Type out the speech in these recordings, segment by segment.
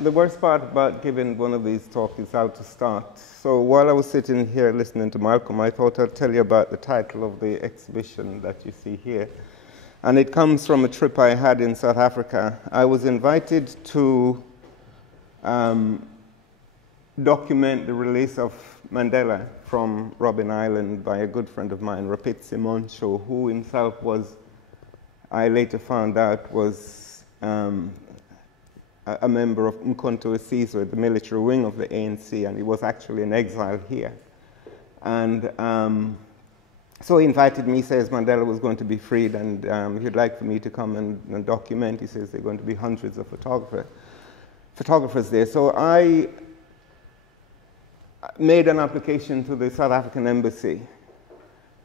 The worst part about giving one of these talks is how to start. So while I was sitting here listening to Malcolm, I thought I'd tell you about the title of the exhibition that you see here. And it comes from a trip I had in South Africa. I was invited to document the release of Mandela from Robben Island by a good friend of mine, Rapit Simoncho, who himself was, I later found out, was a member of Umkhonto weSizwe, the military wing of the ANC, and he was actually in exile here. And so he invited me, says Mandela was going to be freed, and he'd like for me to come and document. He says there are going to be hundreds of photographers there. So I made an application to the South African embassy,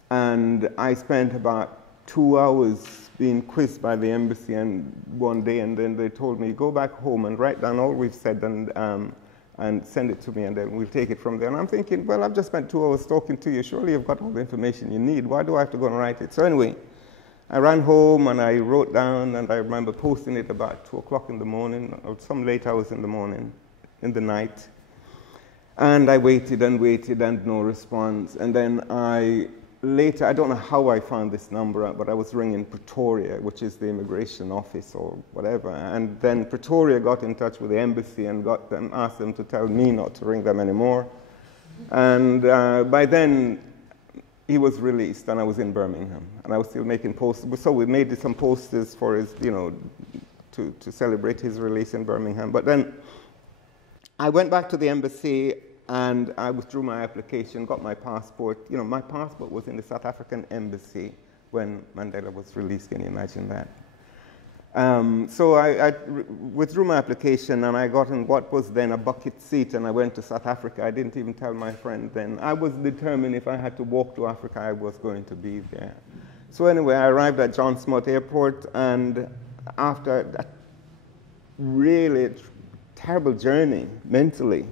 and I spent about 2 hours being quizzed by the embassy and one day, and then they told me, go back home and write down all we've said and send it to me, and then we'll take it from there. And I'm thinking, well, I've just spent 2 hours talking to you. Surely you've got all the information you need. Why do I have to go and write it? So anyway, I ran home and I wrote down, and I remember posting it about 2 o'clock in the morning, or some late hours in the morning, in the night. And I waited and waited and no response. And then later, I don't know how I found this number out, but I was ringing Pretoria, which is the immigration office or whatever. And then Pretoria got in touch with the embassy and asked them to tell me not to ring them anymore. And by then, he was released, and I was in Birmingham. And I was still making posters. So we made some posters for his, to celebrate his release in Birmingham. But then I went back to the embassy, and I withdrew my application, got my passport. My passport was in the South African embassy when Mandela was released. Can you imagine that? So I withdrew my application, and I got in what was then a bucket seat, and I went to South Africa. I didn't even tell my friend then. I was determined if I had to walk to Africa, I was going to be there. So anyway, I arrived at John Smuts Airport, and after a really terrible journey mentally,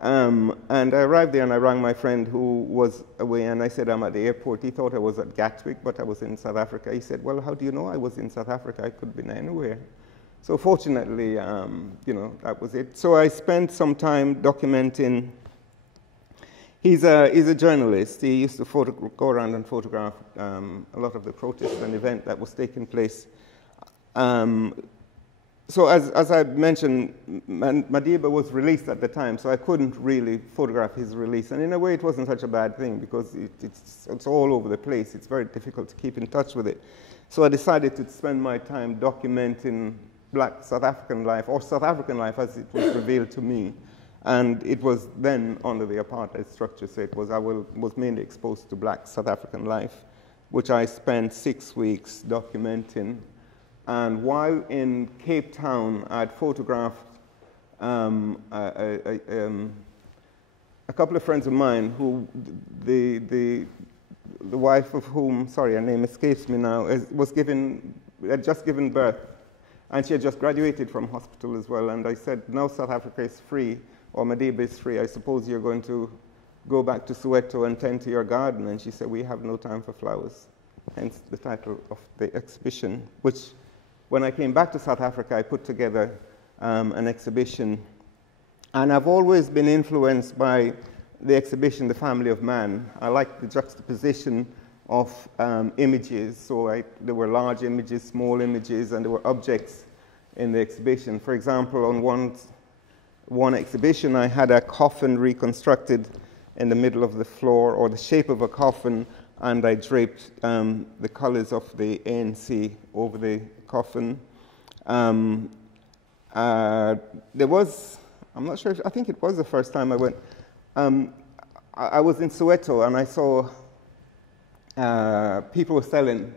and I arrived there and I rang my friend who was away, and I said, I'm at the airport. He thought I was at Gatwick, but I was in South Africa. He said, well, how do you know I was in South Africa? I could have been anywhere. So fortunately, that was it. So I spent some time documenting. He's a journalist. He used to go around and photograph a lot of the protests and event that was taking place. So as I mentioned, Madiba was released at the time, so I couldn't really photograph his release. And in a way, it wasn't such a bad thing, because it's all over the place. It's very difficult to keep in touch with it. So I decided to spend my time documenting Black South African life, or South African life as it was revealed to me. And it was then under the apartheid structure, so I was mainly exposed to Black South African life, which I spent 6 weeks documenting. And while in Cape Town, I'd photographed a couple of friends of mine who, the wife of whom, sorry, her name escapes me now, had just given birth. And she had just graduated from hospital as well. And I said, now South Africa is free, or Madiba is free, I suppose you're going to go back to Soweto and tend to your garden. And she said, we have no time for flowers. Hence the title of the exhibition, which, when I came back to South Africa, I put together an exhibition. And I've always been influenced by the exhibition, The Family of Man. I like the juxtaposition of images. So there were large images, small images, and there were objects in the exhibition. For example, on one exhibition, I had a coffin reconstructed in the middle of the floor, or the shape of a coffin, and I draped the colors of the ANC over the coffin. There was, I'm not sure, I think it was the first time I went. I was in Soweto, and I saw people were selling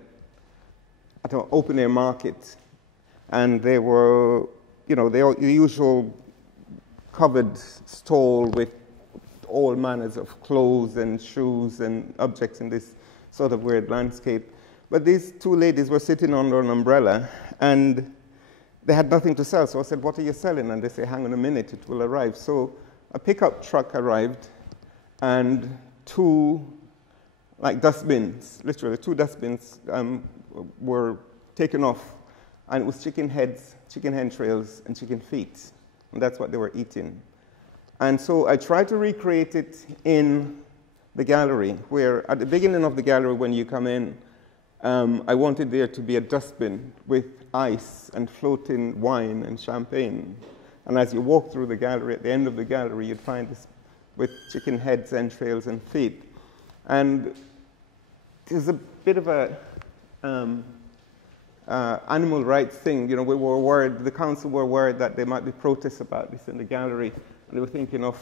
at an open-air market, and they were, the usual covered stall with all manners of clothes and shoes and objects in this sort of weird landscape. But these two ladies were sitting under an umbrella, and they had nothing to sell. So I said, what are you selling? And they say, hang on a minute, it will arrive. So a pickup truck arrived, and two dustbins, literally 2 dustbins were taken off, and it was chicken heads, chicken entrails, and chicken feet. and that's what they were eating. And so I tried to recreate it in the gallery, where at the beginning of the gallery when you come in, I wanted there to be a dustbin with ice and floating wine and champagne. And as you walk through the gallery, at the end of the gallery, you'd find this with chicken heads, entrails, and feet. And there's a bit of a animal rights thing. You know, we were worried, the council were worried that there might be protests about this in the gallery, and they were thinking of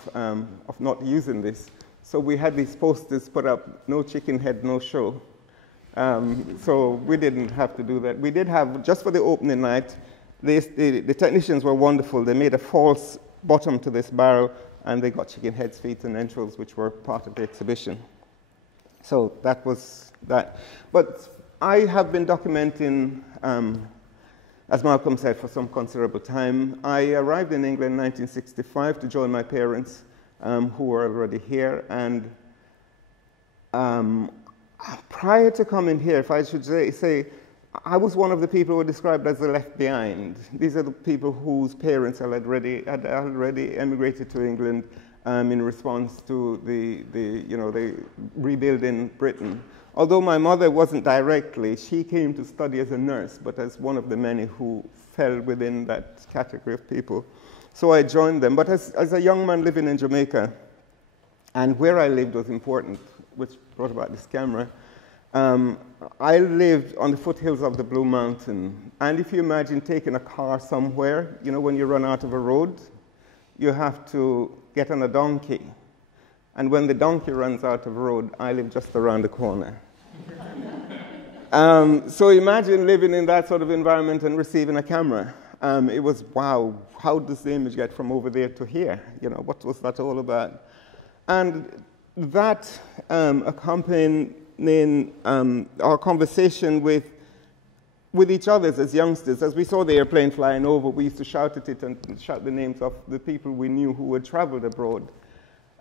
not using this. So we had these posters put up, no chicken head, no show. So we didn't have to do that. We did have, just for the opening night, the technicians were wonderful. They made a false bottom to this barrel, and they got chicken heads, feet, and entrails, which were part of the exhibition. So that was that. But I have been documenting, as Malcolm said, for some considerable time. I arrived in England in 1965 to join my parents, who were already here. And prior to coming here, if I should say, I was one of the people who were described as the left behind. These are the people whose parents had already emigrated to England in response to the rebuilding Britain. Although my mother wasn't directly, she came to study as a nurse, but as one of the many who fell within that category of people. So I joined them. But as a young man living in Jamaica, and where I lived was important, which brought about this camera, I lived on the foothills of the Blue Mountain. And if you imagine taking a car somewhere, you know, when you run out of a road, you have to get on a donkey. And when the donkey runs out of road, I live just around the corner. So imagine living in that sort of environment and receiving a camera. It was, wow, how does the image get from over there to here? You know, what was that all about? And that accompanying our conversation with each other as youngsters. As we saw the airplane flying over, we used to shout at it and shout the names of the people we knew who had traveled abroad,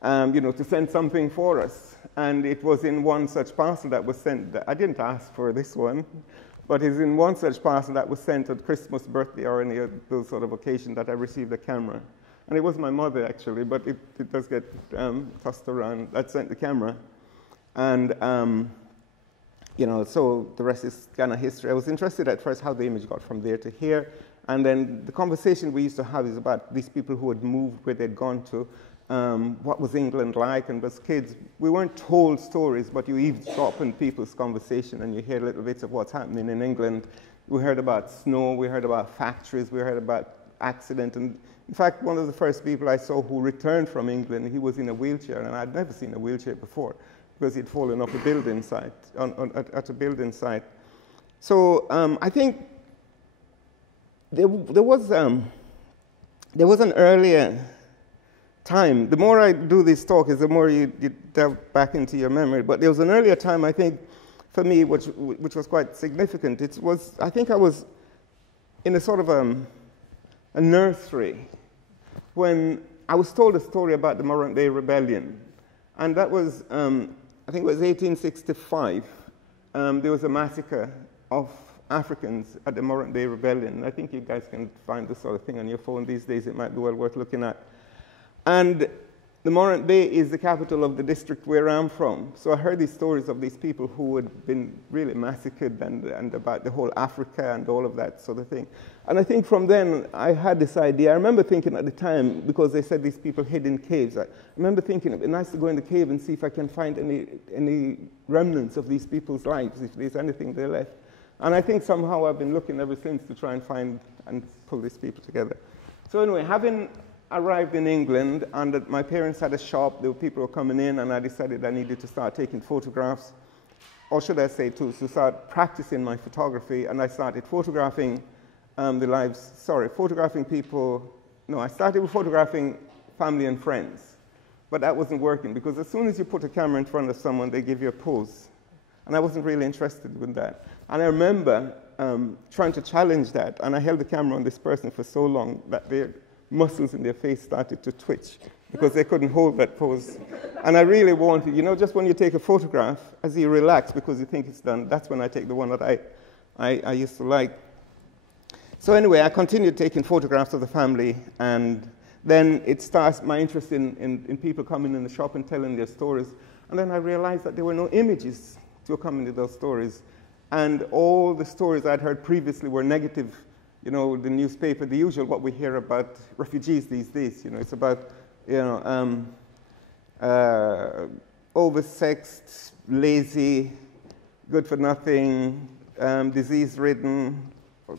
you know, to send something for us. And it was in one such parcel that was sent. I didn't ask for this one, but it's in one such parcel that was sent at Christmas, birthday, or any of those sort of occasions that I received a camera. And it was my mother, actually, but it does get tossed around. That sent the camera. And, you know, so the rest is kind of history. I was interested at first how the image got from there to here. And then the conversation we used to have is about these people who had moved, where they'd gone to, what was England like. And as kids, we weren't told stories, but you eavesdrop in people's conversation and you hear little bits of what's happening in England. We heard about snow, we heard about factories, we heard about accident. And in fact, one of the first people I saw who returned from England, he was in a wheelchair, and I'd never seen a wheelchair before, because he'd fallen off a building site, at a building site. So I think there was an earlier time. The more I do this talk, is the more you delve back into your memory. But there was an earlier time, I think, for me, which was quite significant. It was, I think I was in a sort of a nursery when I was told a story about the Morant Day Rebellion. And that was, I think it was 1865. There was a massacre of Africans at the Morant Day Rebellion. I think you guys can find this sort of thing on your phone these days. It might be well worth looking at. And the Morant Bay is the capital of the district where I'm from. So I heard these stories of these people who had been really massacred and about the whole Africa and all of that sort of thing. And I think from then I had this idea. I remember thinking at the time, because they said these people hid in caves, I remember thinking it'd be nice to go in the cave and see if I can find any remnants of these people's lives, if there's anything they left. And I think somehow I've been looking ever since to try and find and pull these people together. So anyway, having arrived in England, and my parents had a shop, there were people who were coming in, and I decided I needed to start taking photographs, or should I say to start practicing my photography, and I started photographing photographing people. No, I started with photographing family and friends, but that wasn't working, because as soon as you put a camera in front of someone, they give you a pose, and I wasn't really interested in that. And I remember trying to challenge that, and I held the camera on this person for so long that their muscles in their face started to twitch because they couldn't hold that pose. And I really wanted, you know, just when you take a photograph, as you relax because you think it's done, that's when I take the one that I used to like. So anyway, I continued taking photographs of the family, and then it starts my interest in people coming in the shop and telling their stories. And then I realized that there were no images to accompany those stories. And all the stories I'd heard previously were negative. You know, the newspaper, the usual, what we hear about refugees these days. You know, it's about, you know, oversexed, lazy, good for nothing, disease-ridden,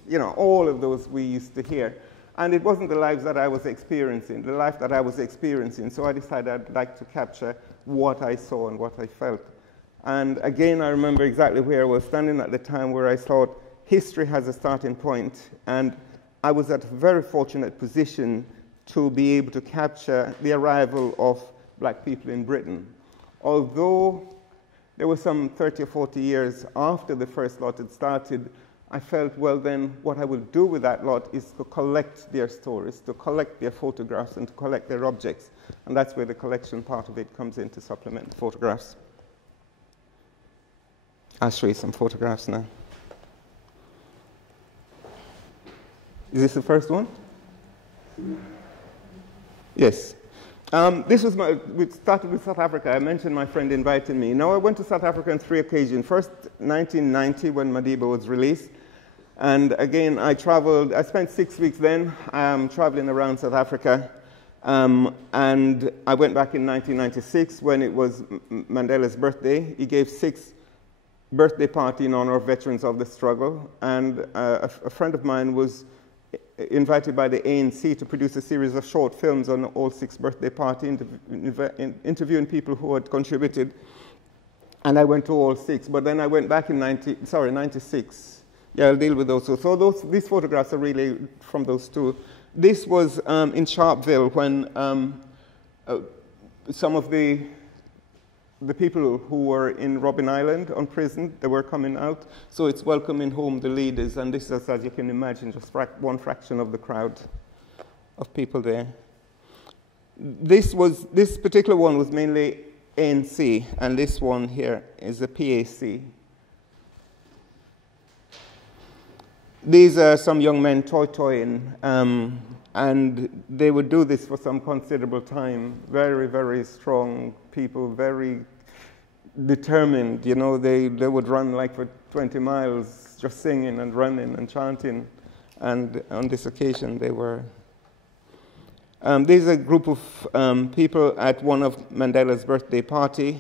you know, all of those we used to hear. And it wasn't the lives that I was experiencing, the life that I was experiencing. So I decided I'd like to capture what I saw and what I felt. And again, I remember exactly where I was standing at the time, where I thought history has a starting point. And I was at a very fortunate position to be able to capture the arrival of black people in Britain. Although there was some 30 or 40 years after the first lot had started, I felt, well, then what I will do with that lot is to collect their stories, to collect their photographs, and to collect their objects. And that's where the collection part of it comes in, to supplement the photographs. I'll show you some photographs now. Is this the first one? Yes. We started with South Africa. I mentioned my friend invited me. Now, I went to South Africa on 3 occasions. First, 1990, when Madiba was released. And again, I traveled. I spent 6 weeks then traveling around South Africa. And I went back in 1996 when it was Mandela's birthday. He gave 6 birthday party in honor of veterans of the struggle. And a friend of mine was invited by the ANC to produce a series of short films on all 6 birthday party, interviewing people who had contributed. And I went to all 6. But then I went back in 96. Yeah, I'll deal with those. So these photographs are really from those 2. This was in Sharpeville when some of the people who were in Robben Island on prison, they were coming out. So it's welcoming home the leaders. And this is, as you can imagine, just one fraction of the crowd of people there. This particular one was mainly ANC, and this one here is a PAC. These are some young men toy-toying, and they would do this for some considerable time. Very, very strong people, very determined. You know, they would run like for 20 miles, just singing and running and chanting. And on this occasion, they were. These are a group of people at one of Mandela's birthday party.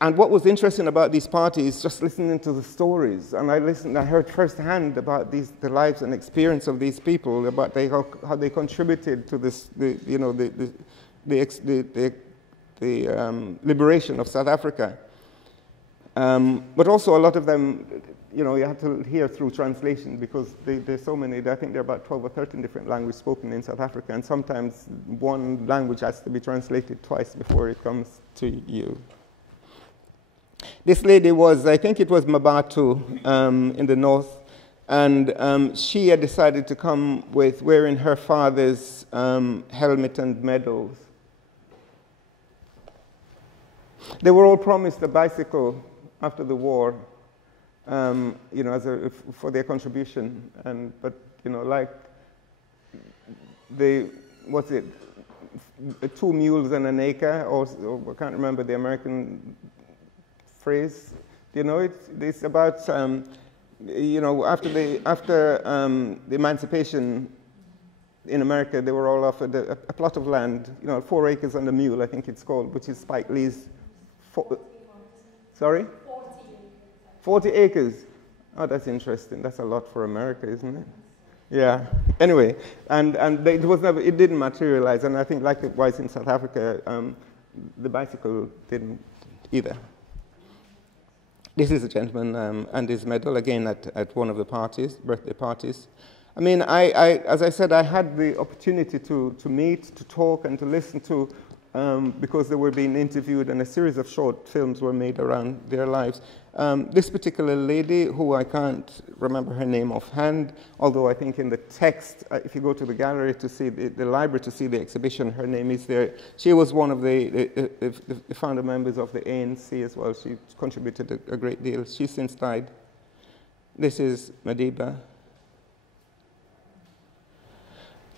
And what was interesting about these parties, just listening to the stories, and I heard firsthand about the lives and experience of these people, about how they contributed to this, the liberation of South Africa. But also a lot of them, you know, you have to hear through translation, because there's so many. I think there are about 12 or 13 different languages spoken in South Africa, and sometimes one language has to be translated twice before it comes to you. This lady was, I think it was Mabatu in the north, and she had decided to come with wearing her father's helmet and medals. They were all promised a bicycle after the war, you know, for their contribution, but you know, like what's it, 2 mules and an acre, or I can't remember the American phrase. You know, it's about, you know, after the emancipation in America, they were all offered a plot of land, you know, 4 acres and a mule, I think it's called, which is Spike Lee's. Sorry? 40 acres. Oh, that's interesting. That's a lot for America, isn't it? Yeah. Anyway, and it didn't materialize, and I think likewise in South Africa, the bicycle didn't either. This is a gentleman and his medal, again, at one of the parties, birthday parties. I mean, as I said, I had the opportunity to meet, to talk, and to listen to, because they were being interviewed, and a series of short films were made around their lives. This particular lady, who I can't remember her name offhand, although I think in the text, if you go to the gallery to see the library to see the exhibition, her name is there. She was one of the founder members of the ANC as well. She contributed a great deal. She's since died. This is Madiba.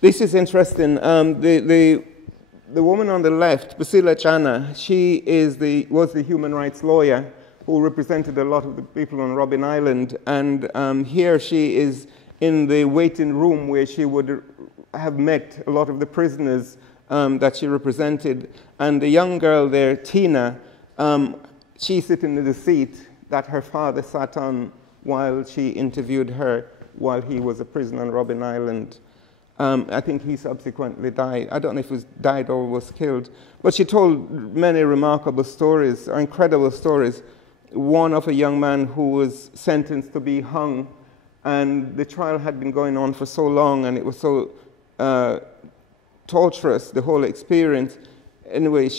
This is interesting. The woman on the left, Priscilla Chana, she was the human rights lawyer who represented a lot of the people on Robben Island. And here she is in the waiting room where she would have met a lot of the prisoners that she represented. And the young girl there, Tina, she's sitting in the seat that her father sat on while she interviewed her while he was a prisoner on Robben Island. I think he subsequently died. I don't know if he died or was killed. But she told many remarkable stories, or incredible stories. One of a young man who was sentenced to be hung, and the trial had been going on for so long, and it was so torturous, the whole experience. Anyway,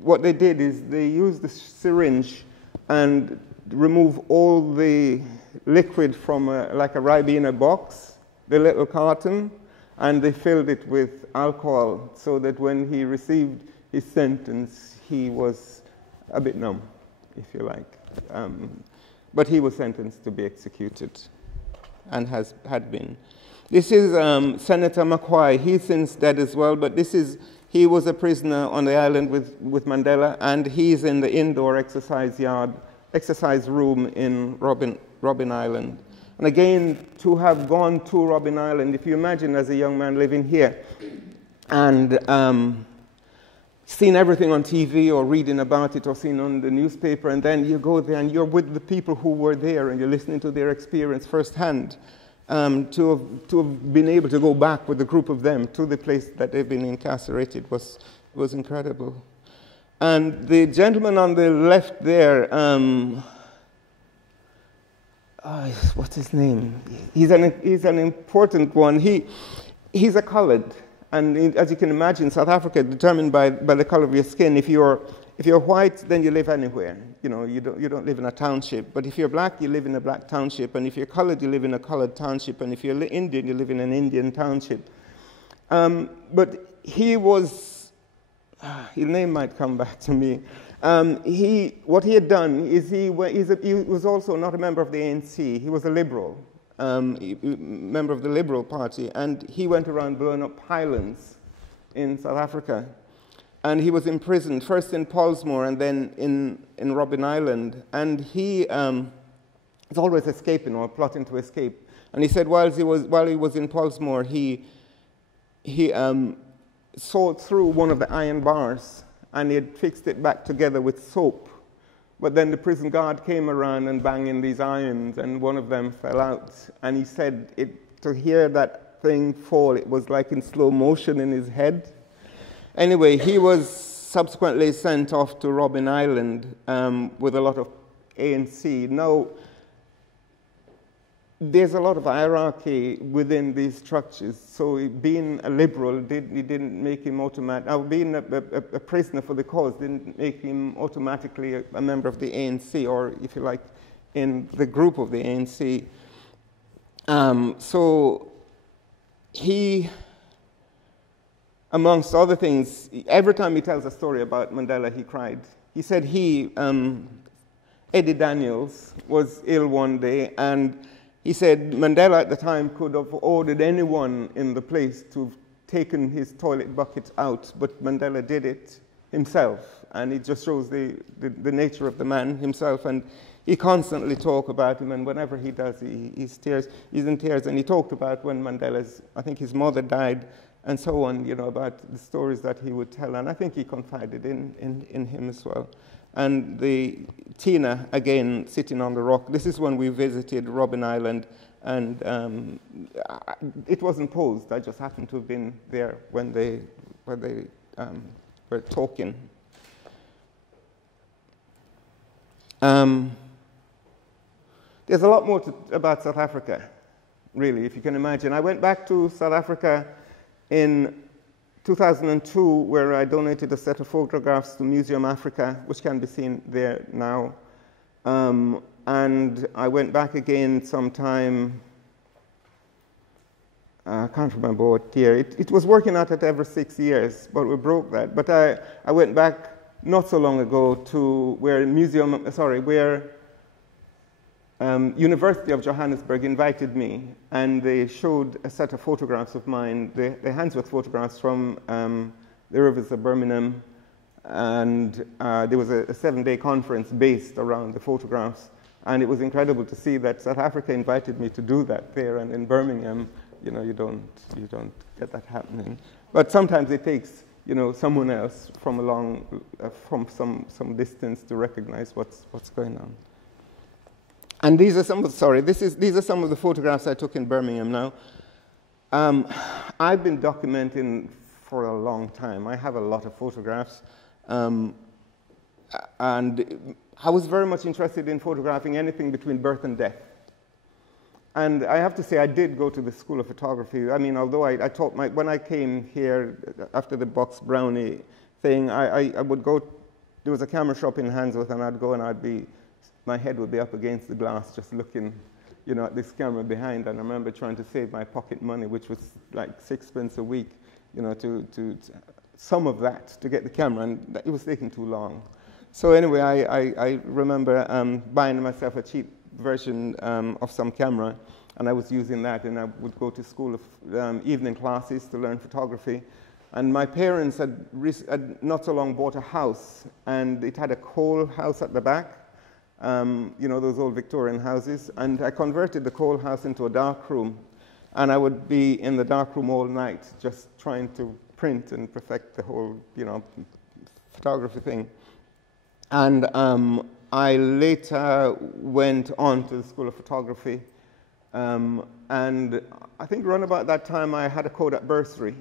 what they did is they used the syringe and remove all the liquid from like a Ribena box, the little carton, and they filled it with alcohol so that when he received his sentence, he was a bit numb, if you like. But he was sentenced to be executed and had been. This is Senator McQuay. He's since dead as well, but he was a prisoner on the island with Mandela, and he's in the indoor exercise room in Robben Island. And again, to have gone to Robben Island, if you imagine as a young man living here and seen everything on TV or reading about it or seen on the newspaper, and then you go there and you're with the people who were there and you're listening to their experience firsthand, to have been able to go back with a group of them to the place that they've been incarcerated was incredible. And the gentleman on the left there, what's his name? He's an important one. He's a colored, and as you can imagine, South Africa is determined by the color of your skin. If you're white, then you live anywhere. You know, you don't live in a township. But if you're black, you live in a black township, and if you're colored, you live in a colored township, and if you're Indian, you live in an Indian township. But he was, his name might come back to me. What he had done is he was also not a member of the ANC. He was a liberal, member of the Liberal Party, and he went around blowing up pylons in South Africa. And he was imprisoned, first in Pollsmoor and then in Robben Island. And he was always escaping or plotting to escape. And he said while he was in Pollsmoor, he sawed through one of the iron bars, and he had fixed it back together with soap. But then the prison guard came around and banged in these irons, and one of them fell out. And he said to hear that thing fall, it was like in slow motion in his head. Anyway, he was subsequently sent off to Robben Island with a lot of ANC. Now, there's a lot of hierarchy within these structures. So being a liberal didn't make him automatic. Now, being a prisoner for the cause didn't make him automatically a member of the ANC, or if you like, in the group of the ANC. So he, amongst other things, every time he tells a story about Mandela, he cried. He said Eddie Daniels was ill one day, and he said Mandela at the time could have ordered anyone in the place to have taken his toilet bucket out, but Mandela did it himself, and it just shows the nature of the man himself. And he constantly talked about him, and whenever he does, he's in tears. And he talked about when I think his mother died, and so on, you know, about the stories that he would tell. And I think he confided in him as well. And the Tina, again, sitting on the rock. This is when we visited Robben Island, and it wasn't posed. I just happened to have been there when they were talking. There's a lot more about South Africa, really, if you can imagine. I went back to South Africa in 2002, where I donated a set of photographs to Museum Africa, which can be seen there now. And I went back again sometime, I can't remember what year. It was working out at every 6 years, but we broke that. But I went back not so long ago to where University of Johannesburg invited me, and they showed a set of photographs of mine, the Handsworth photographs from the rivers of Birmingham, and there was a 7-day conference based around the photographs, and it was incredible to see that South Africa invited me to do that there, and in Birmingham, you know, you don't get that happening. But sometimes it takes, you know, someone else from from some distance to recognize what's going on. And these are some of, these are some of the photographs I took in Birmingham now. I've been documenting for a long time. I have a lot of photographs. And I was very much interested in photographing anything between birth and death. And I have to say, I did go to the School of Photography. I mean, although I taught when I came here after the Box Brownie thing, I would go, there was a camera shop in Handsworth, and I'd go and my head would be up against the glass just looking, you know, at this camera behind. And I remember trying to save my pocket money, which was like 6 pence a week, you know, to some of that to get the camera, and it was taking too long. So anyway, I remember buying myself a cheap version of some camera, and I was using that, and I would go to school of evening classes to learn photography. And my parents had not so long bought a house, and it had a coal house at the back, you know, those old Victorian houses, and I converted the coal house into a dark room, and I would be in the dark room all night just trying to print and perfect the whole, you know, photography thing. And I later went on to the School of Photography, and I think around about that time I had a Kodak bursary,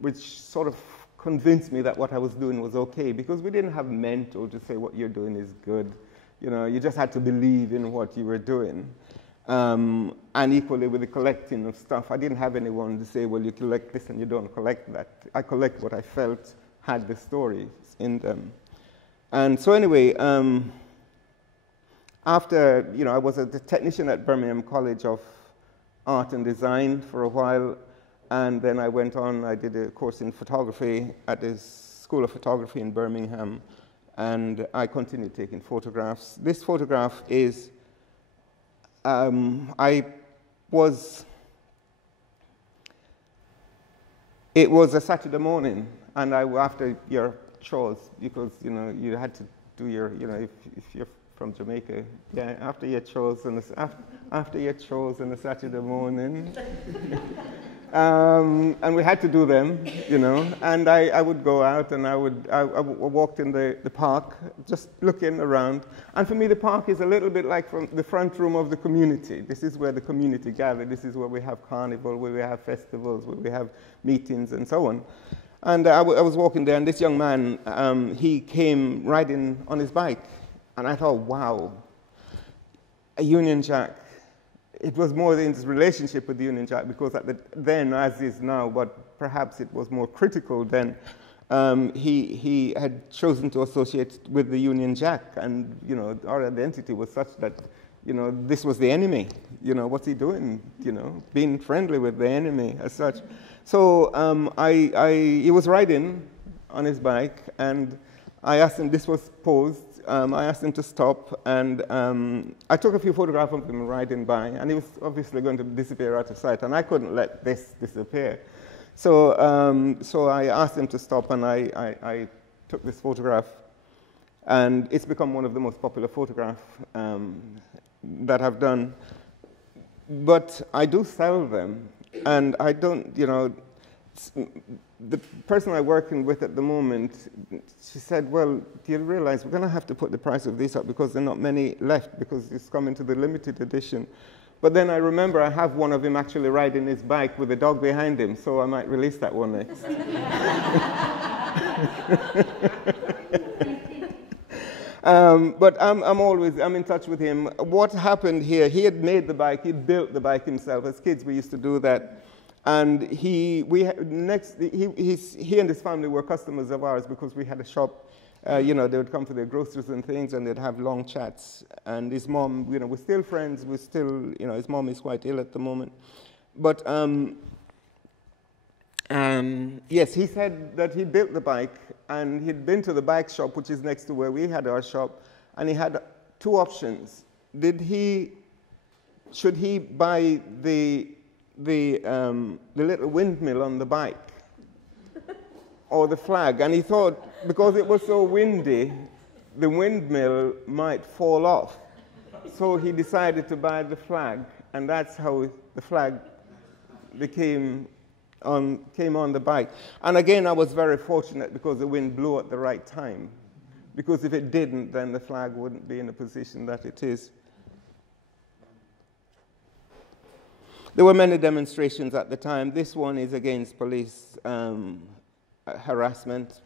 which sort of convinced me that what I was doing was okay, because we didn't have mentor to say what you're doing is good. You know, you just had to believe in what you were doing. And equally with the collecting of stuff, I didn't have anyone to say, well, you collect this and you don't collect that. I collect what I felt had the stories in them. And so anyway, after, you know, I was a technician at Birmingham College of Art and Design for a while, and then I went on, I did a course in photography at the School of Photography in Birmingham, and I continued taking photographs. This photograph is, it was a Saturday morning, and after your chores, because, you know, you had to do your, you know, if you're from Jamaica, yeah, after your chores on a Saturday morning, and we had to do them, you know, and I would go out and I walked in the park, just looking around. And for me, the park is a little bit like from the front room of the community. This is where the community gather. This is where we have carnival, where we have festivals, where we have meetings and so on. And I was walking there, and this young man, he came riding on his bike. And I thought, wow, a Union Jack. It was more in his relationship with the Union Jack, because then, as is now, but perhaps it was more critical then, he had chosen to associate with the Union Jack. And, you know, our identity was such that, you know, this was the enemy. You know, what's he doing? You know, being friendly with the enemy as such. So he was riding on his bike, and I asked him, this was posed, I asked him to stop, and I took a few photographs of him riding by, and he was obviously going to disappear out of sight, and I couldn't let this disappear. So, so I asked him to stop, and I took this photograph, and it's become one of the most popular photographs that I've done. But I do sell them, and I don't, you know, the person I'm working with at the moment, she said, well, do you realize we're going to have to put the price of these up because there are not many left, because it's coming to the limited edition. But then I remember I have one of him actually riding his bike with a dog behind him, so I might release that one next. But I'm in touch with him. What happened here, he had made the bike, he built the bike himself. As kids, we used to do that. And he and his family were customers of ours, because we had a shop. You know, they would come for their groceries and things, and they'd have long chats. And his mom, you know, we're still friends. We're still, you know, his mom is quite ill at the moment. But yes, he said that he built the bike, and he'd been to the bike shop, which is next to where we had our shop, and he had two options. Did he should he buy the little windmill on the bike or the flag? And he thought, because it was so windy, the windmill might fall off. So he decided to buy the flag, and that's how the flag came on the bike. And again, I was very fortunate because the wind blew at the right time. Because if it didn't, then the flag wouldn't be in the position that it is. There were many demonstrations at the time. This one is against police harassment.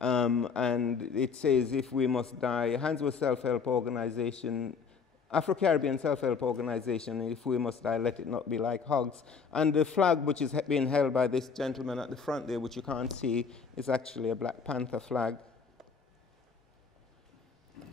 And it says, if we must die, Handsworth Self-Help Organization, Afro-Caribbean Self-Help Organization, if we must die, let it not be like hogs. And the flag, which is being held by this gentleman at the front there, which you can't see, is actually a Black Panther flag.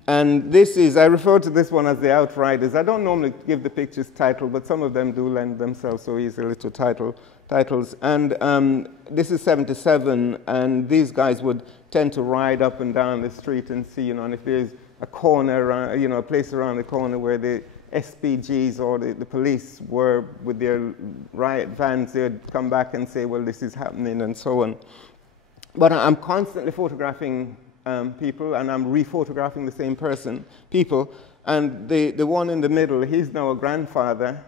And this is, I refer to this one as the Outriders. I don't normally give the pictures title, but some of them do lend themselves so easily to titles. And this is 77, and these guys would tend to ride up and down the street and see, and if there's a corner, a place around the corner where the SPGs or the police were with their riot vans, they'd come back and say, well, this is happening, and so on. But I'm constantly photographing people, and I'm re-photographing the same people. And the one in the middle, he's now a grandfather,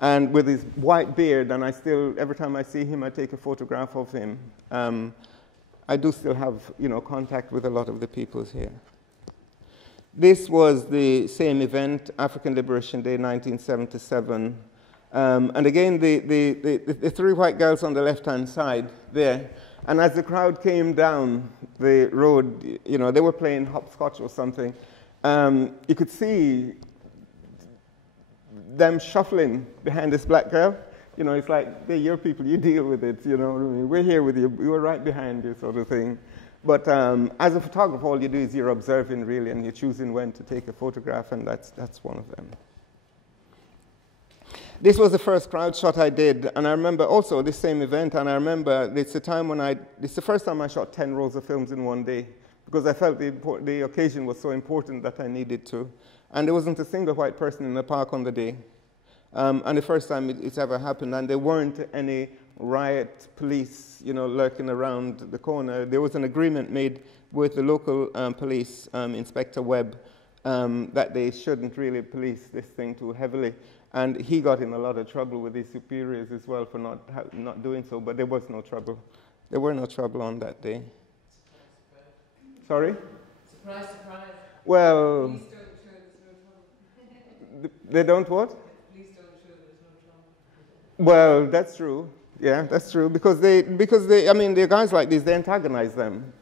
and with his white beard, and I still, every time I see him, I take a photograph of him. I do still have, contact with a lot of the peoples here. This was the same event, African Liberation Day, 1977. And again, the three white girls on the left-hand side there. And as the crowd came down the road, they were playing hopscotch or something. You could see them shuffling behind this black girl. It's like, they're your people, you deal with it, we're here with you, we were right behind you, sort of thing. But as a photographer, all you do is you're observing, really, and you're choosing when to take a photograph, and that's one of them. This was the first crowd shot I did, and I remember also this same event, and I remember it's the first time I shot 10 rolls of films in one day, because I felt the occasion was so important that I needed to. And there wasn't a single white person in the park on the day. And the first time it's ever happened, and there weren't any riot police, lurking around the corner. There was an agreement made with the local police, Inspector Webb, that they shouldn't really police this thing too heavily. And he got in a lot of trouble with his superiors as well for not doing so, but there was no trouble. There were no trouble on that day. Sorry? Surprise, surprise. Well, Police don't show there's no trouble. They don't what? Police don't show there's no trouble. Well, that's true. Yeah, that's true. Because the guys like this, they antagonize them,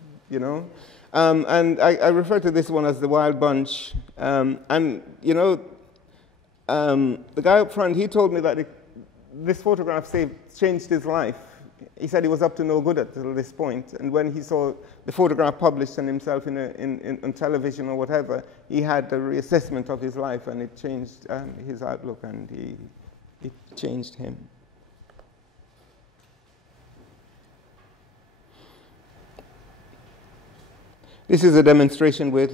And I refer to this one as the Wild Bunch. The guy up front, he told me that this photograph changed his life. He said he was up to no good until this point. And when he saw the photograph published on himself on television or whatever, he had a reassessment of his life, and it changed his outlook, and it changed him. This is a demonstration with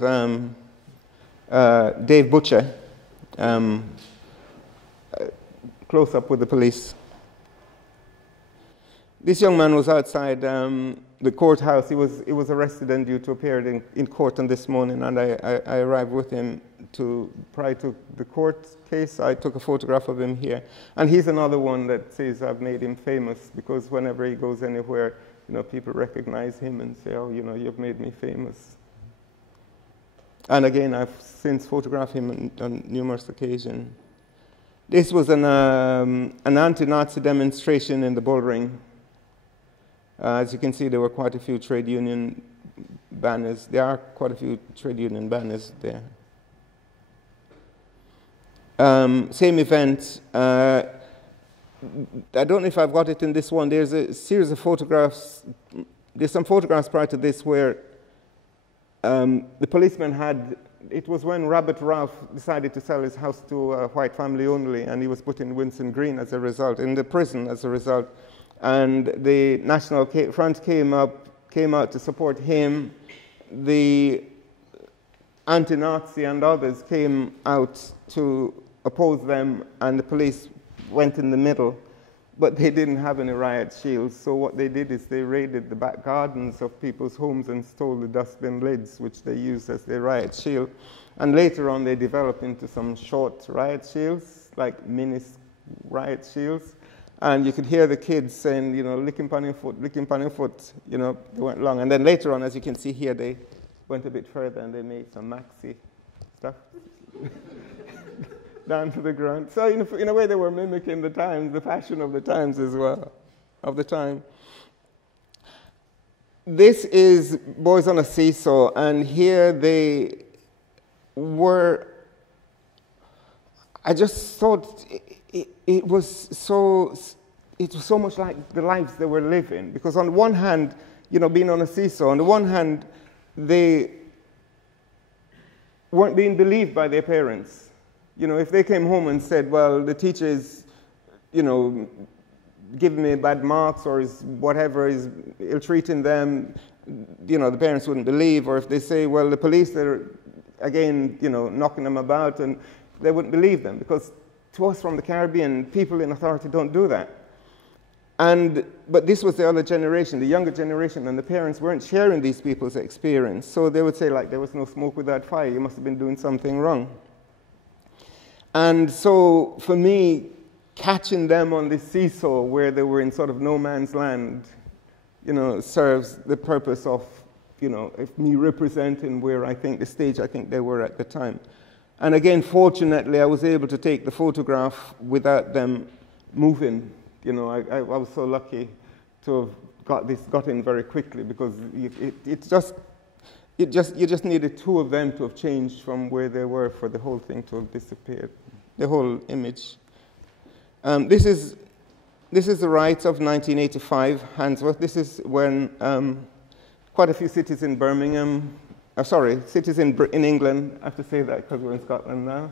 Dave Butcher, close up with the police. This young man was outside the courthouse. He was arrested and due to appear in court on this morning, and I arrived with him prior to the court case. I took a photograph of him here. And he's another one that says I've made him famous, because whenever he goes anywhere, people recognize him and say, oh, you've made me famous. And again, I've since photographed him on numerous occasions. This was an anti-Nazi demonstration in the Bullring. As you can see, there were quite a few trade union banners. There are quite a few trade union banners there. Same event. I don't know if I've got it in this one. There's a series of photographs. There's some photographs prior to this where the policeman it was when Robert Ralph decided to sell his house to a white family only, and he was put in Winson Green as a result, in the prison as a result. And the National Front came out to support him. The anti-Nazi and others came out to opposed them, and the police went in the middle, but they didn't have any riot shields. So what they did is they raided the back gardens of people's homes and stole the dustbin lids, which they used as their riot shield. And later on, they developed into some short riot shields, like mini riot shields. And you could hear the kids saying, you know, licking on your foot, you know, they went long. And then later on, as you can see here, they went a bit further and they made some maxi stuff down to the ground. So in a way, they were mimicking the times, the fashion of the times as well, of the time. This is Boys on a Seesaw, and here they were, I just thought it was so much like the lives they were living, because on the one hand, you know, being on a seesaw, on the one hand, they weren't being believed by their parents. You know, if they came home and said, well, the teacher is, you know, giving me bad marks or is whatever, is ill-treating them, you know, the parents wouldn't believe. Or if they say, well, the police are, again, you know, knocking them about, and they wouldn't believe them, because to us from the Caribbean, people in authority don't do that. But this was the other generation, the younger generation, and the parents weren't sharing these people's experience. So they would say, like, there was no smoke without fire. You must have been doing something wrong. And so for me, catching them on this seesaw where they were in sort of no man's land, you know, serves the purpose of, you know, me representing where I think the stage I think they were at the time. And again, fortunately, I was able to take the photograph without them moving. You know, I was so lucky to have got in very quickly, because you just needed two of them to have changed from where they were for the whole thing to have disappeared, the whole image. This is the riots of 1985, Handsworth. This is when quite a few cities in Birmingham, cities in England, I have to say that because we're in Scotland now.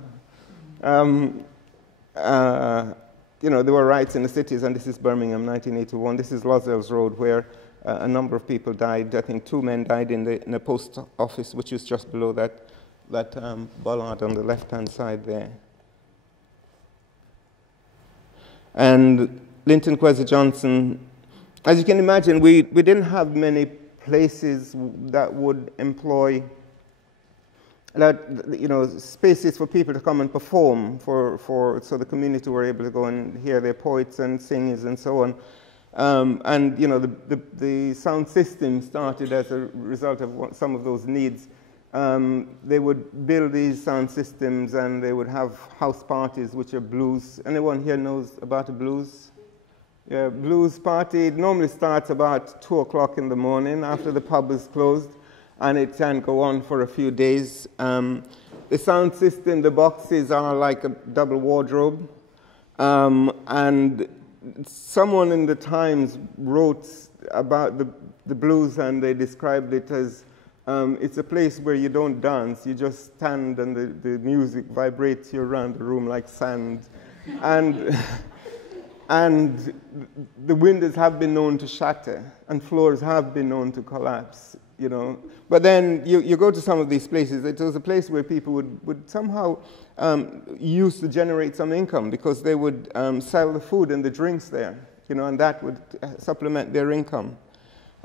You know, there were riots in the cities, and this is Birmingham, 1981. This is Lozells Road, where a number of people died. I think 2 men died in the post office, which is just below that bollard on the left-hand side there. And Linton Kwesi Johnson, as you can imagine, we didn't have many places that would employ, you know, spaces for people to come and perform, so the community were able to go and hear their poets and singers and so on. And, you know, the sound system started as a result of some of those needs. They would build these sound systems, and they would have house parties, which are blues. Anyone here knows about a blues? Yeah, blues party. It normally starts about 2 o'clock in the morning after the pub is closed, and it can go on for a few days. The sound system, the boxes are like a double wardrobe. And someone in the Times wrote about the blues, and they described it as it's a place where you don't dance, you just stand and the music vibrates you around the room like sand. And the windows have been known to shatter, and floors have been known to collapse, you know. But then you go to some of these places, it was a place where people would somehow use to generate some income, because they would sell the food and the drinks there, you know, and that would supplement their income.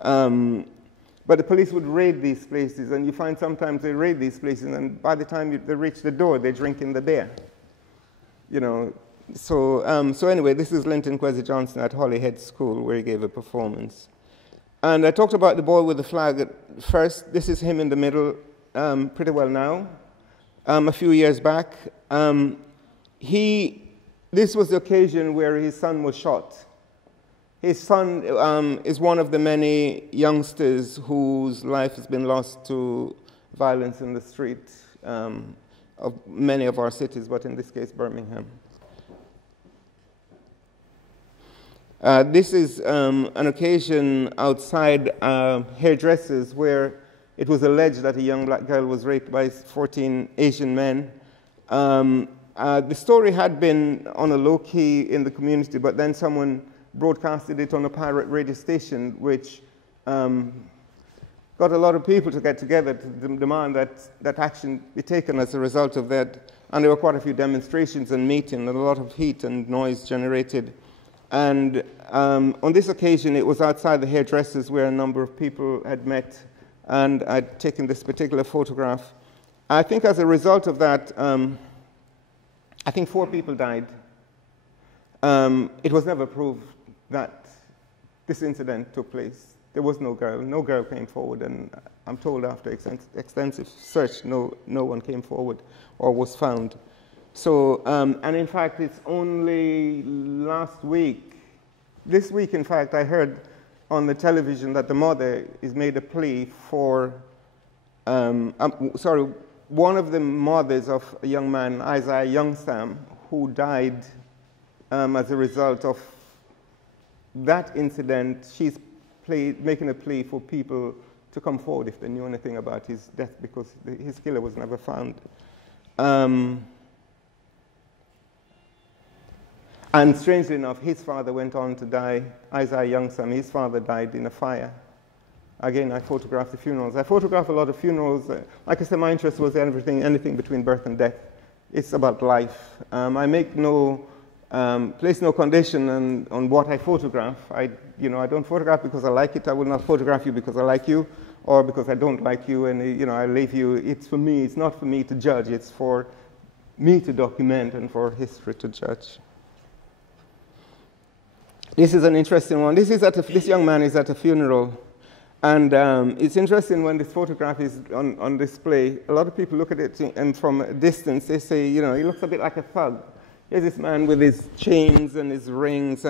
But the police would raid these places, and you find sometimes they raid these places, and by the time they reach the door, they're drinking the beer. You know, so anyway, this is Linton Kwesi Johnson at Holyhead School, where he gave a performance. And I talked about the boy with the flag at first. This is him in the middle, pretty well now. A few years back, this was the occasion where his son was shot. His son is one of the many youngsters whose life has been lost to violence in the street of many of our cities, but in this case, Birmingham. This is an occasion outside hairdressers where it was alleged that a young black girl was raped by 14 Asian men. The story had been on a low key in the community, but then someone broadcasted it on a pirate radio station, which got a lot of people to get together to demand that action be taken as a result of that. And there were quite a few demonstrations and meetings, and a lot of heat and noise generated. And on this occasion, it was outside the hairdressers where a number of people had met, and I'd taken this particular photograph. I think as a result of that, I think 4 people died. It was never proved that this incident took place. There was no girl. No girl came forward, and I'm told after extensive search, no one came forward or was found. So, and in fact, it's only last week, this week, in fact, I heard on the television that the mother has made a plea for, one of the mothers of a young man, Isaiah Youngsam, who died as a result of that incident. She's making a plea for people to come forward if they knew anything about his death, because his killer was never found. And strangely enough, his father went on to die, Isaiah Youngsam. His father died in a fire. Again, I photographed the funerals. I photograph a lot of funerals. Like I said, my interest was anything between birth and death. It's about life. I make place no condition on what I photograph. I don't photograph because I like it. I will not photograph you because I like you, or because I don't like you, and I leave you. It's for me. It's not for me to judge. It's for me to document and for history to judge. This is an interesting one. This young man is at a funeral, and it's interesting when this photograph is on display. A lot of people look at it, and from a distance they say, he looks a bit like a thug. Here's this man with his chains and his rings,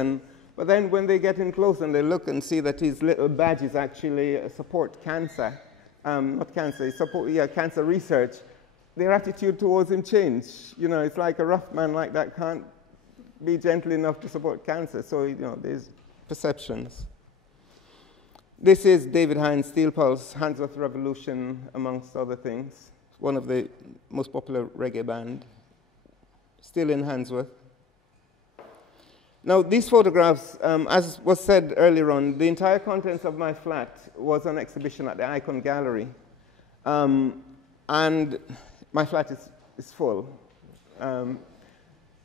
but then when they get in close and they look and see that his little badges actually support cancer, cancer research, their attitude towards him changed. It's like a rough man like that can't be gentle enough to support cancer. So, there's perceptions. This is David Hines Steel Pulse, Handsworth Revolution, amongst other things. One of the most popular reggae band, still in Handsworth. Now, these photographs, as was said earlier on, the entire contents of my flat was on exhibition at the Icon Gallery. And my flat is full.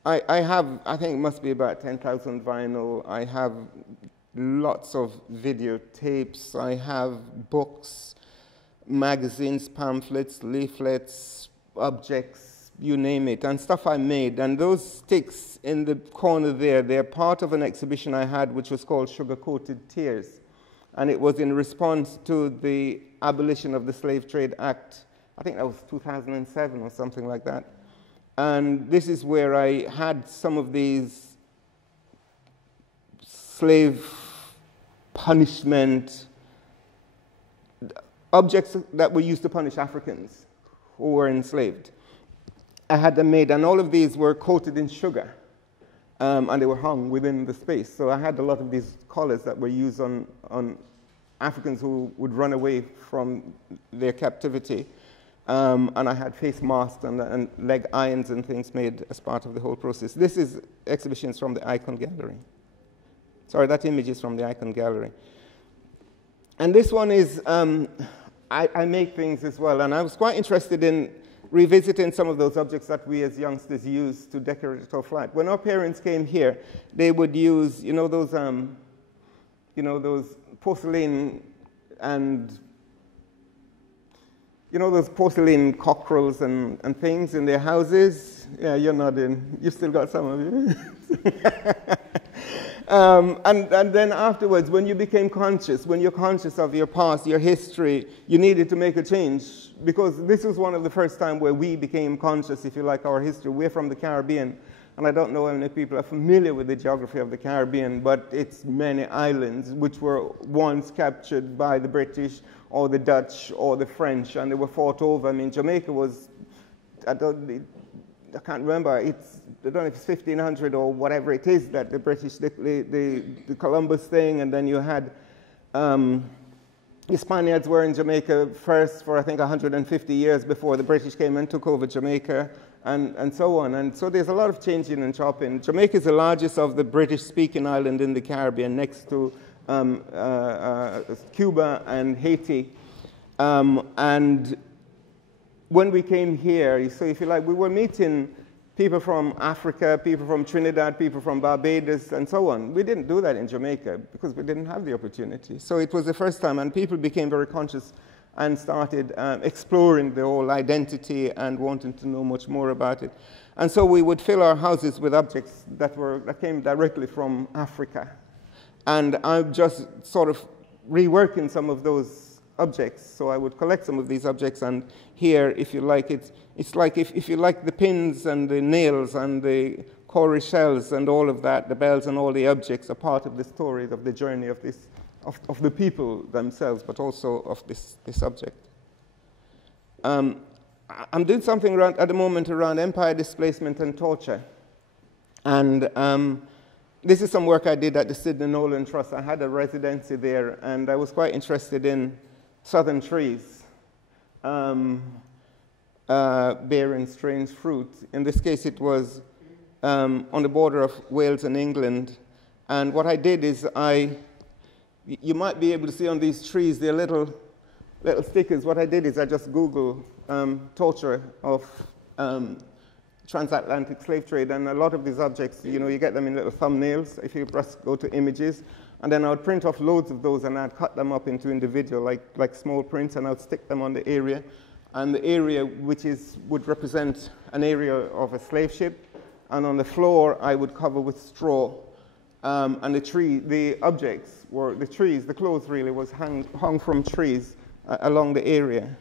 I have, I think it must be about 10,000 vinyl. I have lots of videotapes. I have books, magazines, pamphlets, leaflets, objects, you name it, and stuff I made. And those sticks in the corner there, they're part of an exhibition I had which was called Sugar-Coated Tears. And it was in response to the abolition of the Slave Trade Act. I think that was 2007 or something like that. And this is where I had some of these slave punishment objects that were used to punish Africans who were enslaved. I had them made, and all of these were coated in sugar, and they were hung within the space. So I had a lot of these collars that were used on Africans who would run away from their captivity. And I had face masks and leg irons and things made as part of the whole process. This is exhibitions from the Icon Gallery. Sorry, that image is from the Icon Gallery. And this one is, I make things as well, and I was quite interested in revisiting some of those objects that we as youngsters used to decorate our flat. When our parents came here, they would use, those porcelain and those porcelain cockerels and things in their houses? Yeah, you're nodding. You still got some of you. And then afterwards, when you became conscious, when you're conscious of your past, your history, you needed to make a change, because this was one of the first times where we became conscious, if you like, our history. We're from the Caribbean, and I don't know how many people are familiar with the geography of the Caribbean, but it's many islands which were once captured by the British or the Dutch or the French, and they were fought over. I mean, Jamaica was, I can't remember, I don't know if it's 1500 or whatever it is that the British, the Columbus thing, and then you had, the Spaniards were in Jamaica first for I think 150 years before the British came and took over Jamaica, and so on. And so there's a lot of changing and chopping. Jamaica is the largest of the British-speaking island in the Caribbean, next to Cuba and Haiti. And when we came here, so if you like, we were meeting people from Africa, people from Trinidad, people from Barbados, and so on. We didn't do that in Jamaica because we didn't have the opportunity. So it was the first time, and people became very conscious and started exploring the whole identity and wanting to know much more about it. And so we would fill our houses with objects that came directly from Africa. And I'm just sort of reworking some of those objects. So I would collect some of these objects, and here, if you like, it's like if you like the pins and the nails and the cowrie shells and all of that, the bells and all the objects are part of the story of the journey of this, of the people themselves, but also of this object. I'm doing something at the moment around empire displacement and torture. And this is some work I did at the Sidney Nolan Trust. I had a residency there, and I was quite interested in southern trees bearing strange fruit. In this case, it was on the border of Wales and England. And what I did is you might be able to see on these trees, they're little stickers. What I did is I just Googled torture of transatlantic slave trade, and a lot of these objects, you get them in little thumbnails if you just go to images, and then I would print off loads of those, and I'd cut them up into individual, like small prints, and I'd stick them on the area, and the area would represent an area of a slave ship, and on the floor I would cover with straw, and the objects were the trees, the clothes really was hung from trees along the area.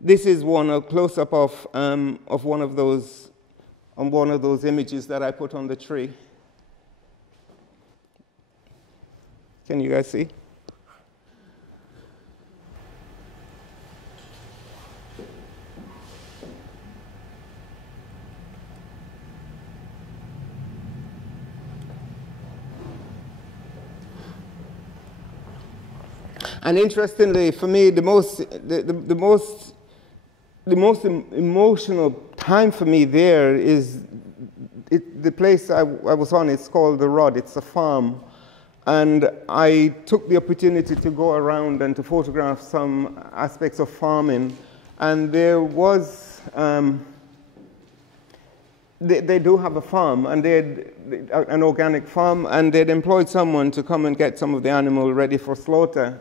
This is a close-up of one of those images that I put on the tree. Can you guys see? And interestingly, for me, the most emotional time for me there is the place I was on. It's called The Rod. It's a farm. And I took the opportunity to go around and to photograph some aspects of farming. And there was, they do have a farm, and an organic farm, and they'd employed someone to come and get some of the animal ready for slaughter.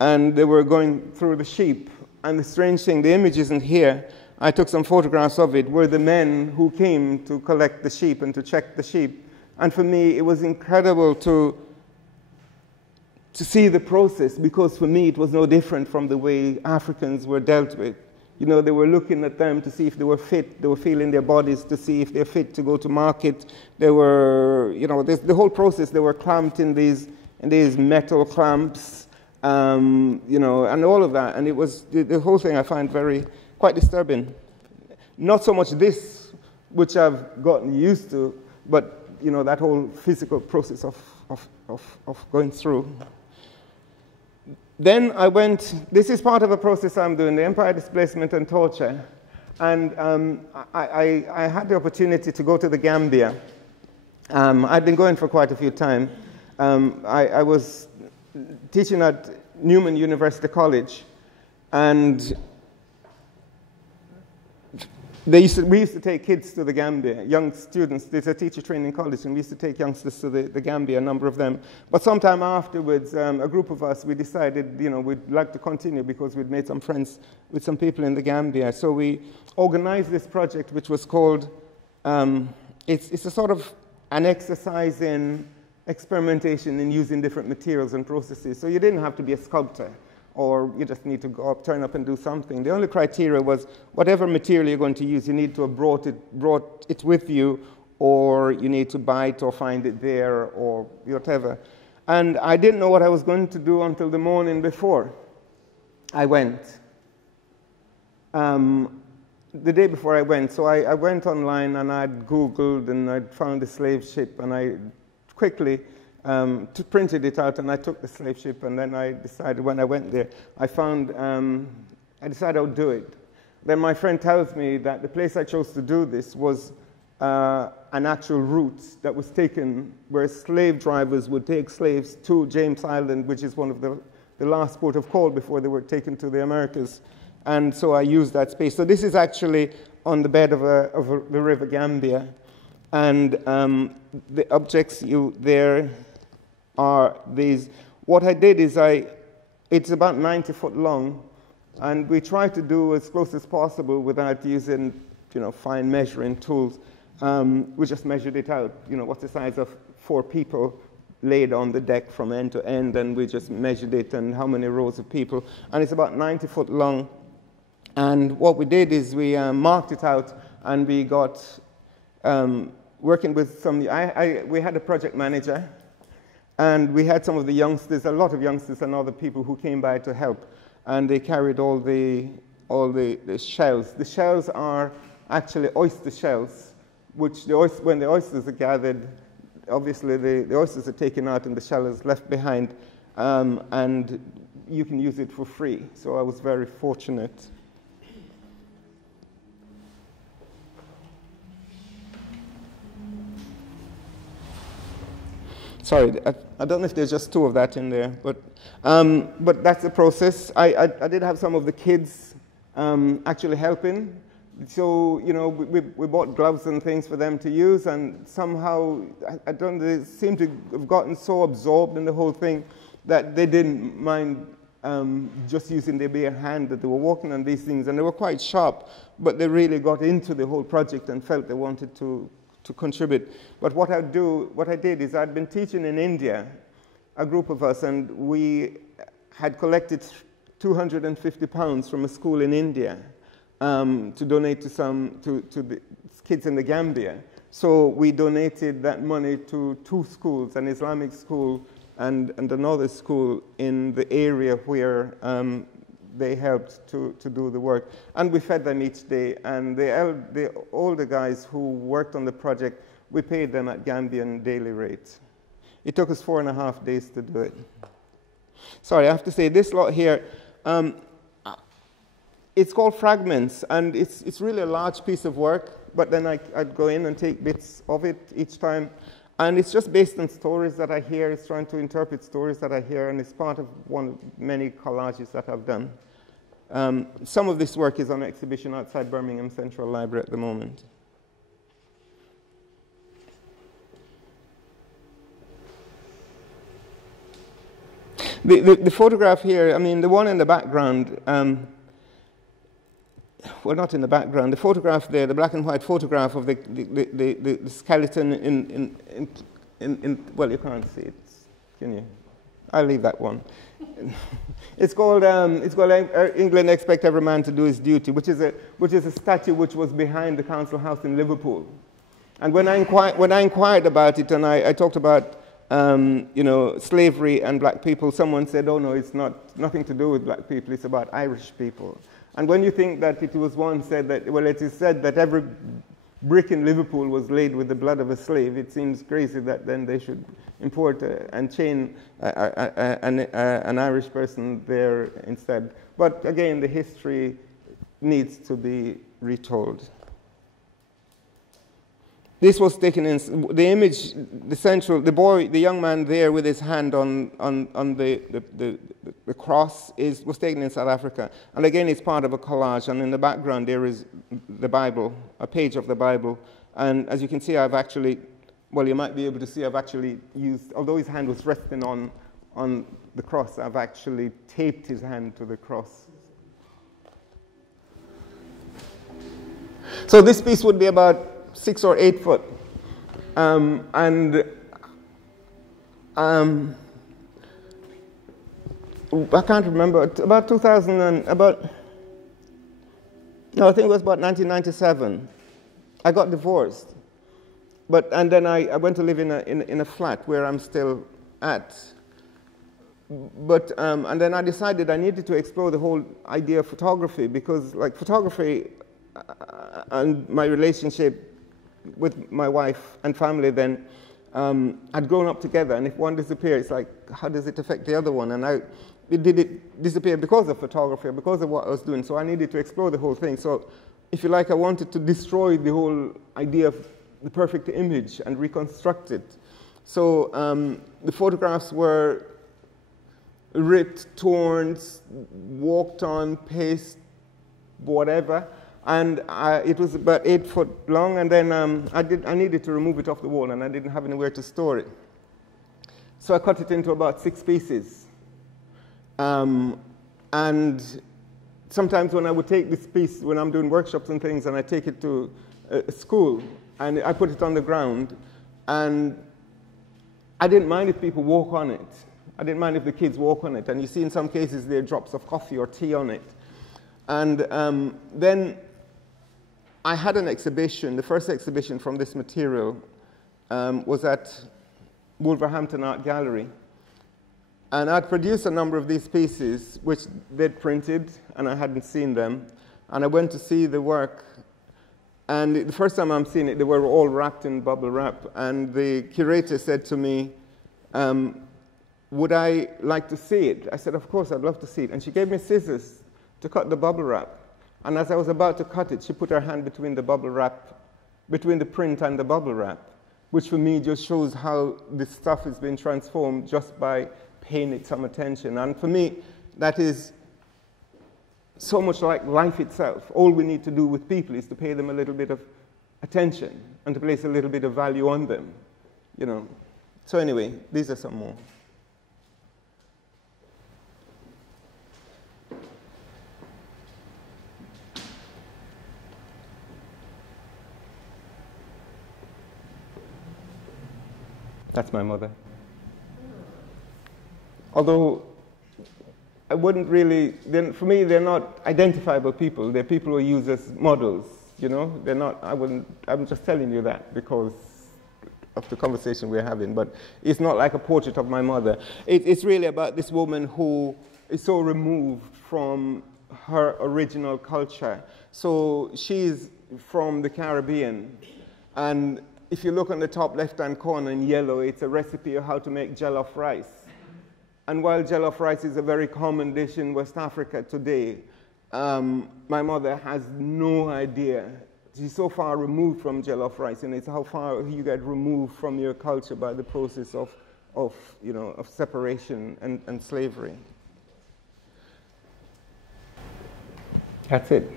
And they were going through the sheep. And the strange thing, the image isn't here. I took some photographs of it, were the men who came to collect the sheep and to check the sheep. And for me, it was incredible to see the process, because for me, it was no different from the way Africans were dealt with. They were looking at them to see if they were fit. They were feeling their bodies to see if they're fit to go to market. They were, the whole process, they were clamped in these metal clamps. And all of that, and it was the whole thing I find quite disturbing. Not so much this, which I've gotten used to, but that whole physical process of going through. Then I went. This is part of a process I'm doing, the empire displacement and torture, and I had the opportunity to go to the Gambia. I'd been going for quite a few times. I was teaching at Newman University College, and we used to take kids to the Gambia, young students. There's a teacher training college, and we used to take youngsters to the Gambia, a number of them. But sometime afterwards, a group of us, we decided, we'd like to continue because we'd made some friends with some people in the Gambia. So we organized this project, which was called, it's a sort of an exercise in experimentation in using different materials and processes. So you didn't have to be a sculptor, or you just need to go up, turn up and do something. The only criteria was whatever material you're going to use, you need to have brought it with you, or you need to buy it or find it there, or whatever. And I didn't know what I was going to do until the morning before I went. The day before I went, so I went online and I'd Googled and I'd found a slave ship, and I quickly printed it out, and I took the slave ship, and then I decided when I went there, I decided I would do it. Then my friend tells me that the place I chose to do this was an actual route that was taken where slave drivers would take slaves to James Island, which is one of the last port of call before they were taken to the Americas. And so I used that space. So this is actually on the bed of the River Gambia. And the objects there are these. What I did is it's about 90 foot long, and we try to do as close as possible without using, fine measuring tools. We just measured it out, what's the size of 4 people laid on the deck from end to end, and we just measured it and how many rows of people. And it's about 90 foot long. And what we did is we marked it out, and we got, working with we had a project manager, and we had some of the youngsters, a lot of youngsters and other people who came by to help. And they carried all the shells. The shells are actually oyster shells, which when the oysters are gathered, obviously the oysters are taken out and the shell is left behind, and you can use it for free. So I was very fortunate. Sorry, I don't know if there's just 2 of that in there, but that's the process. I did have some of the kids actually helping. So, we bought gloves and things for them to use, and somehow, I don't know, they seem to have gotten so absorbed in the whole thing that they didn't mind just using their bare hand, that they were walking on these things, and they were quite sharp, but they really got into the whole project and felt they wanted to contribute. But what I did is I'd been teaching in India, a group of us, and we had collected £250 from a school in India to donate to the kids in the Gambia. So we donated that money to 2 schools, an Islamic school and another school in the area where they helped to do the work. And we fed them each day. And the older guys who worked on the project, we paid them at Gambian daily rates. It took us 4.5 days to do it. Sorry, I have to say, this lot here, it's called Fragments, and it's really a large piece of work, but then I'd go in and take bits of it each time. And it's just based on stories that I hear. It's trying to interpret stories that I hear, and it's part of one of many collages that I've done. Some of this work is on exhibition outside Birmingham Central Library at the moment. The photograph here, I mean, the one in the background, well, not in the background, the photograph there, the black and white photograph of the skeleton in well, you can't see it, can you? I'll leave that one. It's called England Expect Every Man to Do His Duty, which is a statue which was behind the Council House in Liverpool. And when I inquired about it, and I talked about slavery and black people, someone said, oh no, it's nothing to do with black people, it's about Irish people. And when you think that it was once said that, well, it is said that every brick in Liverpool was laid with the blood of a slave, it seems crazy that then they should import and chain an Irish person there instead. But again, the history needs to be retold. This was taken in, the image, the young man there with his hand on the cross was taken in South Africa. And again, it's part of a collage. And in the background, there is the Bible, a page of the Bible. And as you can see, I've actually, well, you might be able to see I've actually used, although his hand was resting on the cross, I've actually taped his hand to the cross. So this piece would be about 6 or 8 foot, I can't remember. About 2000 and I think it was about 1997. I got divorced, and then I went to live in a flat where I'm still at. But and then I decided I needed to explore the whole idea of photography, because like photography and my relationship with my wife and family then had grown up together, and if one disappears, it's like, how does it affect the other one? And did it disappear because of photography, or because of what I was doing? So I needed to explore the whole thing. So if you like, I wanted to destroy the whole idea of the perfect image and reconstruct it. So the photographs were ripped, torn, walked on, pasted whatever. And it was about 8 foot long, and then I needed to remove it off the wall, and I didn't have anywhere to store it. So I cut it into about 6 pieces. And sometimes when I would take this piece, when I'm doing workshops and things, and I take it to school, and I put it on the ground, and I didn't mind if people walk on it. I didn't mind if the kids walk on it. And you see in some cases there are drops of coffee or tea on it. And then I had an exhibition. The first exhibition from this material was at Wolverhampton Art Gallery. And I'd produced a number of these pieces, which they'd printed, and I hadn't seen them. And I went to see the work. And the first time I'm seeing it, they were all wrapped in bubble wrap. And the curator said to me, would I like to see it? I said, of course, I'd love to see it. And she gave me scissors to cut the bubble wrap. And as I was about to cut it, she put her hand between the bubble wrap, between the print and the bubble wrap, which for me just shows how this stuff has been transformed just by paying it some attention. And for me, that is so much like life itself. All we need to do with people is to pay them a little bit of attention and to place a little bit of value on them, you know. So anyway, these are some more. That's my mother. Although I wouldn't really, for me, they're not identifiable people. They're people who use as models, you know? They're not, I'm just telling you that because of the conversation we're having, but it's not like a portrait of my mother. It's really about this woman who is so removed from her original culture. So she's from the Caribbean, and if you look on the top left-hand corner in yellow, it's a recipe of how to make jollof rice. And while jollof rice is a very common dish in West Africa today, my mother has no idea. She's so far removed from jollof rice, and it's how far you get removed from your culture by the process of separation and slavery. That's it.